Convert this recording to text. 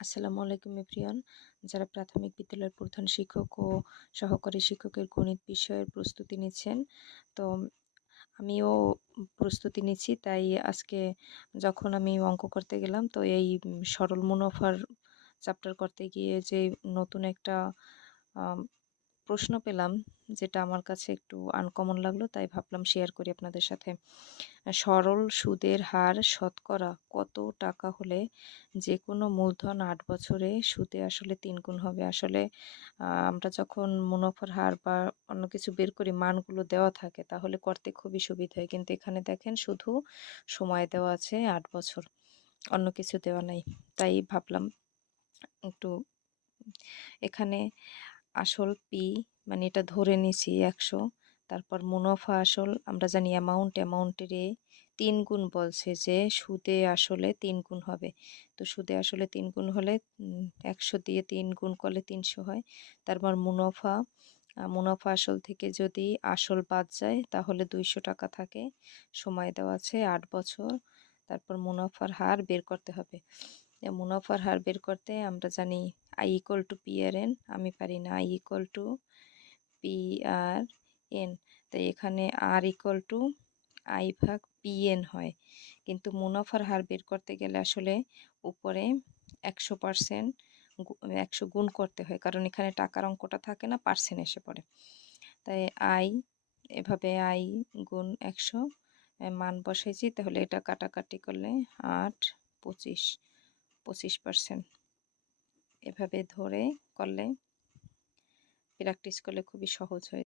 আসসালামু আলাইকুম এভরিওয়ান। যারা প্রাথমিক বিদ্যালয়ের প্রধান শিক্ষক ও সহকারী শিক্ষকের গণিত বিষয়ের প্রস্তুতি নিচ্ছেন, তো আমিও প্রস্তুতি নিচ্ছি। তাই আজকে যখন আমি অঙ্ক করতে গেলাম, তো এই সরল মুনাফার চ্যাপ্টার করতে গিয়ে যে নতুন একটা আম প্রশ্ন পেলাম, যেটা আমার কাছে একটু আনকমন লাগলো, তাই ভাবলাম শেয়ার করি আপনাদের সাথে। সরল সুদের হার শতকরা কত টাকা হলে যেকোনো মূলধন ৮ বছরে সুদে আসলে ৩ গুণ হবে? আসলে আমরা যখন মুনাফার হার বা অন্য কিছু বের করি, মানগুলো দেওয়া থাকে, তাহলে করতে খুবই সুবিধা হয়। কিন্তু এখানে দেখেন শুধু সময় দেওয়া আছে ৮ বছর, অন্য কিছু দেওয়া নাই। তাই ভাবলাম একটু এখানে আসল পি, মানে এটা ধরে নিছি ১০০, তারপর মুনাফা আসল আমরা জানি অ্যামাউন্টের ৩ গুণ বলছে যে সুদে আসলে ৩ গুণ হবে। তো সুদে আসলে ৩ গুণ হলে ১০০ দিয়ে ৩ গুণ করলে ৩০০ হয়। তারপর মুনাফা আসল থেকে যদি আসল বাদ যায় তাহলে ২০০ টাকা থাকে। সময় দেওয়া আছে ৮ বছর। তারপর মুনাফার হার বের করতে হবে। মুনাফার হার বের করতে আমরা জানি I = PRN। আমি পারি না, I = PRN। তাই এখানে R = I/PN হয়। কিন্তু মুনাফার হার বের করতে গেলে আসলে উপরে ১০০% ১০০ গুণ করতে হয়, কারণ এখানে টাকার অঙ্কটা থাকে না, পার্সেন্ট এসে পড়ে। তাই এভাবে I গুণ ১০০ মান বসাইছি, তাহলে এটা কাটাকাটি করলে ৮, ২৫, ২৫%। এভাবে ধরে করলে, প্র্যাকটিস করলে খুবই সহজ হয়।